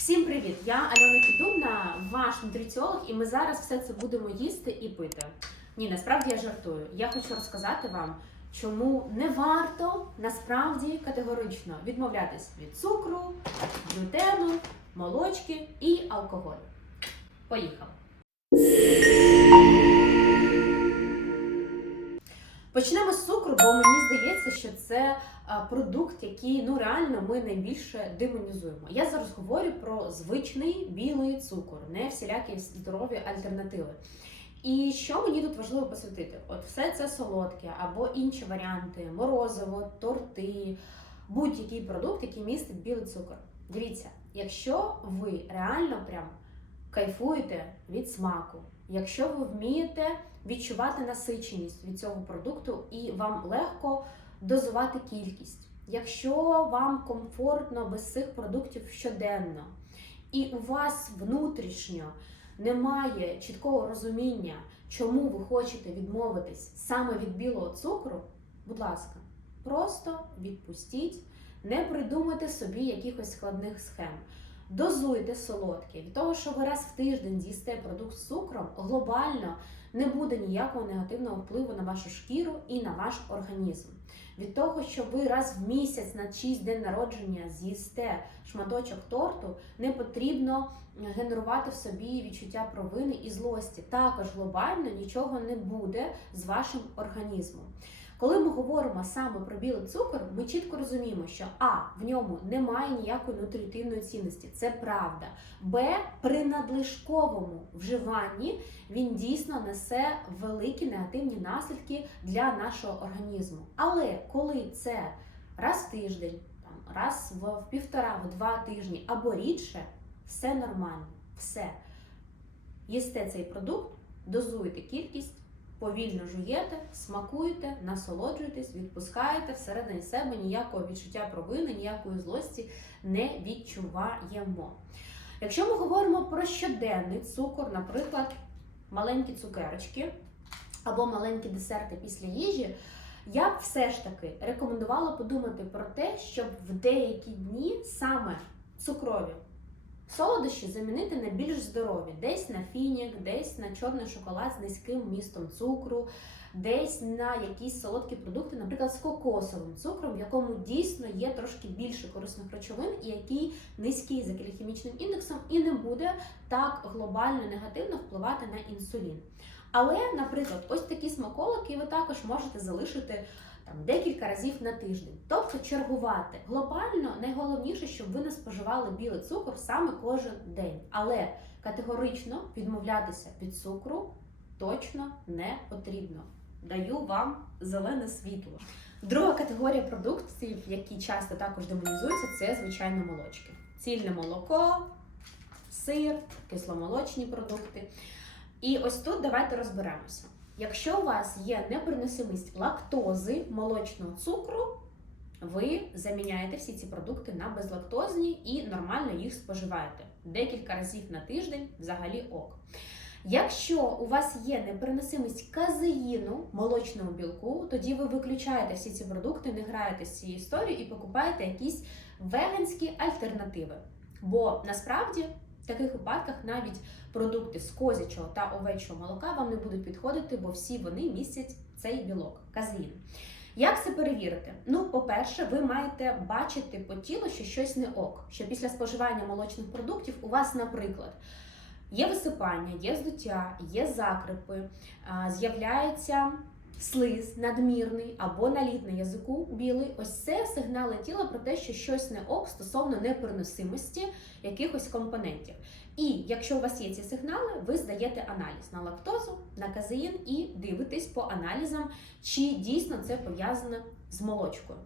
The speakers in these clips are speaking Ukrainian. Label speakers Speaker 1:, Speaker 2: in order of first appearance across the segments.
Speaker 1: Всім привіт! Я Альона Підубна, ваш нутриціолог, і ми зараз все це будемо їсти і пити. Ні, насправді я жартую. Я хочу розказати вам, чому не варто насправді категорично відмовлятись від цукру, глютену, молочки і алкоголю. Поїхали! Почнемо з цукру, бо мені здається, що це продукт, який ну реально ми найбільше демонізуємо. Я зараз говорю про звичний білий цукор, не всілякі здорові альтернативи. І що мені тут важливо посвятити? От все це солодке або інші варіанти, морозиво, торти, будь-який продукт, який містить білий цукор. Дивіться, якщо ви реально прям кайфуєте від смаку, якщо ви вмієте відчувати насиченість від цього продукту і вам легко дозувати кількість. Якщо вам комфортно без цих продуктів щоденно, і у вас внутрішньо немає чіткого розуміння, чому ви хочете відмовитись саме від білого цукру, будь ласка, просто відпустіть, не придумайте собі якихось складних схем. Дозуйте солодке. Від того, що ви раз в тиждень з'їсте продукт з цукром, глобально не буде ніякого негативного впливу на вашу шкіру і на ваш організм. Від того, що ви раз в місяць на чийсь день народження з'їсте шматочок торту, не потрібно генерувати в собі відчуття провини і злості. Також глобально нічого не буде з вашим організмом. Коли ми говоримо саме про білий цукор, ми чітко розуміємо, що А в ньому немає ніякої нутритивної цінності, це правда. Б при надлишковому вживанні він дійсно несе великі негативні наслідки для нашого організму. Але коли це раз в тиждень, там раз в, півтора, в два тижні або рідше, все нормально, все. Їсте цей продукт, дозуєте кількість повільно жуєте, смакуєте, насолоджуєтесь, відпускаєте всередині себе ніякого відчуття провини, ніякої злості не відчуваємо. Якщо ми говоримо про щоденний цукор, наприклад, маленькі цукерочки або маленькі десерти після їжі, я б все ж таки рекомендувала подумати про те, щоб в деякі дні саме цукрові Солодощі замінити на більш здорові, десь на фінік, десь на чорний шоколад з низьким вмістом цукру, десь на якісь солодкі продукти, наприклад, з кокосовим цукром, в якому дійсно є трошки більше корисних речовин, і який низький за каліхімічним індексом і не буде так глобально негативно впливати на інсулін. Але, наприклад, ось такі смаколики ви також можете залишити там декілька разів на тиждень. Тобто чергувати. Глобально найголовніше, щоб ви не споживали білий цукор саме кожен день. Але категорично відмовлятися від цукру точно не потрібно. Даю вам зелене світло. Друга категорія продуктів, які часто також демонізуються, це звичайно молочки. Цільне молоко, сир, кисломолочні продукти. І ось тут давайте розберемося. Якщо у вас є непереносимість лактози, молочного цукру, ви заміняєте всі ці продукти на безлактозні і нормально їх споживаєте. Декілька разів на тиждень взагалі ок. Якщо у вас є непереносимість казеїну, молочного білку, тоді ви виключаєте всі ці продукти, не граєте з цією історією і покупаєте якісь веганські альтернативи. Бо насправді в таких випадках навіть продукти з козячого та овечого молока вам не будуть підходити, бо всі вони містять цей білок, казеїн. Як це перевірити? Ну, по-перше, ви маєте бачити по тілу, що щось не ок, що після споживання молочних продуктів у вас, наприклад, є висипання, є здуття, є закрипи, з'являється слиз надмірний або наліт на язику білий. Ось це сигнали тіла про те, що щось не ок стосовно непереносимості якихось компонентів. І якщо у вас є ці сигнали, ви здаєте аналіз на лактозу, на казеїн і дивитесь по аналізам, чи дійсно це пов'язано з молочкою.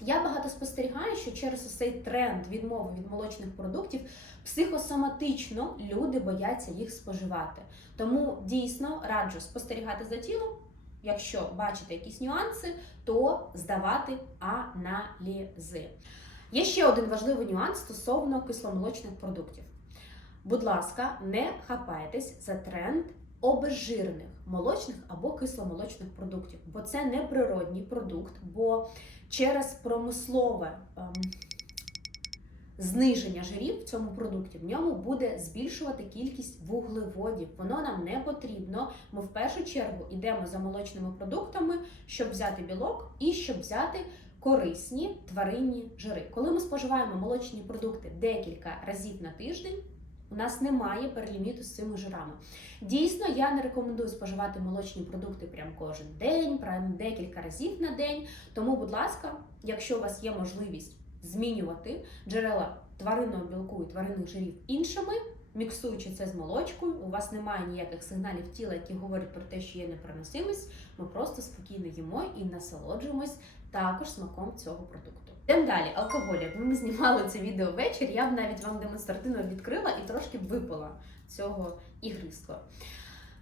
Speaker 1: Я багато спостерігаю, що через цей тренд відмови від молочних продуктів психосоматично люди бояться їх споживати. Тому дійсно раджу спостерігати за тілом. Якщо бачите якісь нюанси, то здавати аналізи. Є ще один важливий нюанс стосовно кисломолочних продуктів. Будь ласка, не хапайтесь за тренд обезжирених молочних або кисломолочних продуктів, бо це не природній продукт, бо через промислове ем, зниження жирів в цьому продукті в ньому буде збільшувати кількість вуглеводів. Воно нам не потрібно. Ми в першу чергу йдемо за молочними продуктами, щоб взяти білок і щоб взяти корисні тваринні жири. Коли ми споживаємо молочні продукти декілька разів на тиждень. У нас немає переліміту з цими жирами. Дійсно, я не рекомендую споживати молочні продукти прям кожен день, прям декілька разів на день. Тому, будь ласка, якщо у вас є можливість змінювати джерела тваринного білку і тваринних жирів іншими, міксуючи це з молочкою, у вас немає ніяких сигналів тіла, які говорять про те, що є непереносимість, ми просто спокійно їмо і насолоджуємось також смаком цього продукту. Йдемо далі, алкоголь. Якби ми знімали це відео ввечері, я б навіть вам демонстративно відкрила і трошки випила цього ігристого.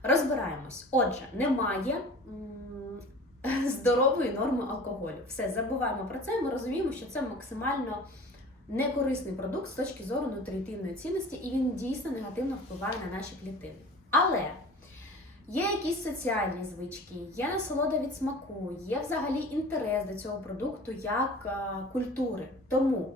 Speaker 1: Розбираємось. Отже, немає здорової норми алкоголю. Все, забуваємо про це. Ми розуміємо, що це максимально некорисний продукт з точки зору нутритивної цінності, і він дійсно негативно впливає на наші клітини. Але є якісь соціальні звички, є насолода від смаку, є взагалі інтерес до цього продукту як е, культури. Тому.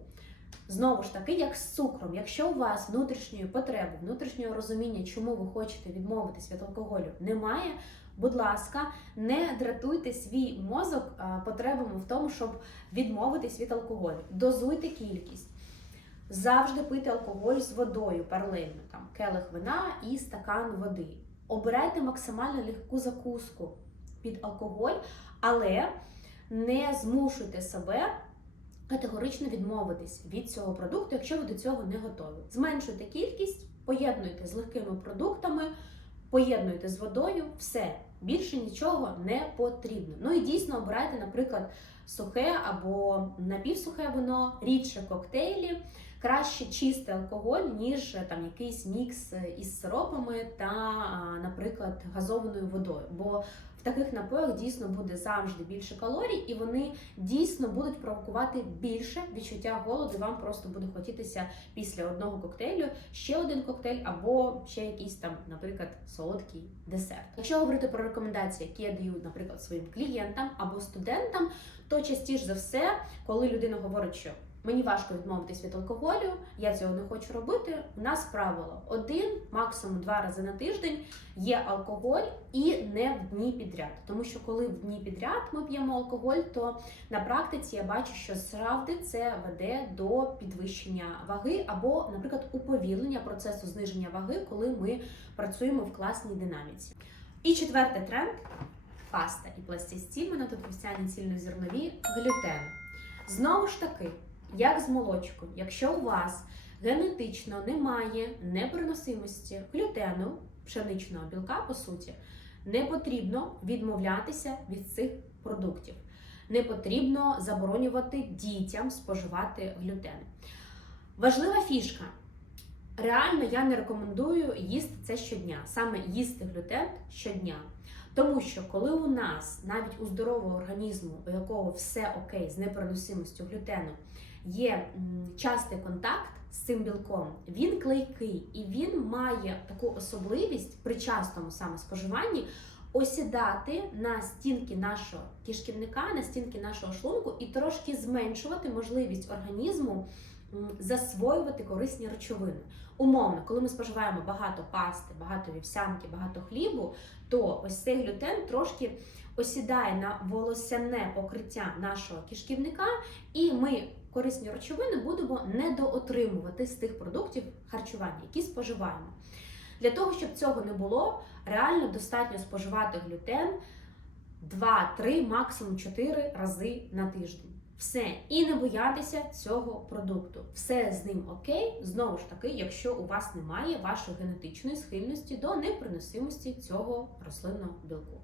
Speaker 1: Знову ж таки, як з цукром, якщо у вас внутрішньої потреби, внутрішнього розуміння, чому ви хочете відмовитись від алкоголю, немає. Будь ласка, не дратуйте свій мозок потребами в тому, щоб відмовитись від алкоголю. Дозуйте кількість. Завжди пийте алкоголь з водою паралельно, там келих вина і стакан води. Обирайте максимально легку закуску під алкоголь, але не змушуйте себе категорично відмовитись від цього продукту, якщо ви до цього не готові. Зменшуйте кількість, поєднуйте з легкими продуктами, поєднуйте з водою, все. Більше нічого не потрібно. Ну і дійсно обирайте, наприклад, сухе або напівсухе вино, рідше коктейлі, краще чистий алкоголь, ніж там якийсь мікс із сиропами та, наприклад, газованою водою. Бо в таких напоях дійсно буде завжди більше калорій, і вони дійсно будуть провокувати більше відчуття голоду. Вам просто буде хотітися після одного коктейлю ще один коктейль, або ще якийсь там, наприклад, солодкий десерт. Якщо говорити про рекомендації, які я даю, наприклад, своїм клієнтам або студентам, то частіше за все, коли людина говорить, що Мені важко відмовитись від алкоголю, я цього не хочу робити. У нас правило один, максимум два рази на тиждень є алкоголь і не в дні підряд. Тому що коли в дні підряд ми п'ємо алкоголь, то на практиці я бачу, що завжди це веде до підвищення ваги або, наприклад, уповільнення процесу зниження ваги, коли ми працюємо в класній динаміці. І четвертий тренд паста і пластівці, монотофісіальні цільнозернові, глютен. Знову ж таки як з молочкою. Якщо у вас генетично немає непереносимості глютену, пшеничного білка, по суті, не потрібно відмовлятися від цих продуктів. Не потрібно заборонювати дітям споживати глютен. Важлива фішка. Реально я не рекомендую їсти це щодня, саме їсти глютен щодня. Тому що коли у нас навіть у здорового організму, у якого все окей з непереносимостю глютену, є частий контакт з цим білком, він клейкий і він має таку особливість при частому саме споживанні осідати на стінки нашого кишківника, на стінки нашого шлунку і трошки зменшувати можливість організму засвоювати корисні речовини. Умовно, коли ми споживаємо багато пасти, багато вівсянки, багато хлібу, то ось цей глютен трошки осідає на волосяне покриття нашого кишківника, і ми корисні речовини будемо недоотримувати з тих продуктів харчування, які споживаємо. Для того, щоб цього не було, реально достатньо споживати глютен 2-3, максимум 4 рази на тиждень. Все, і не боятися цього продукту. Все з ним окей, знову ж таки, якщо у вас немає вашої генетичної схильності до неприносимості цього рослинного білку.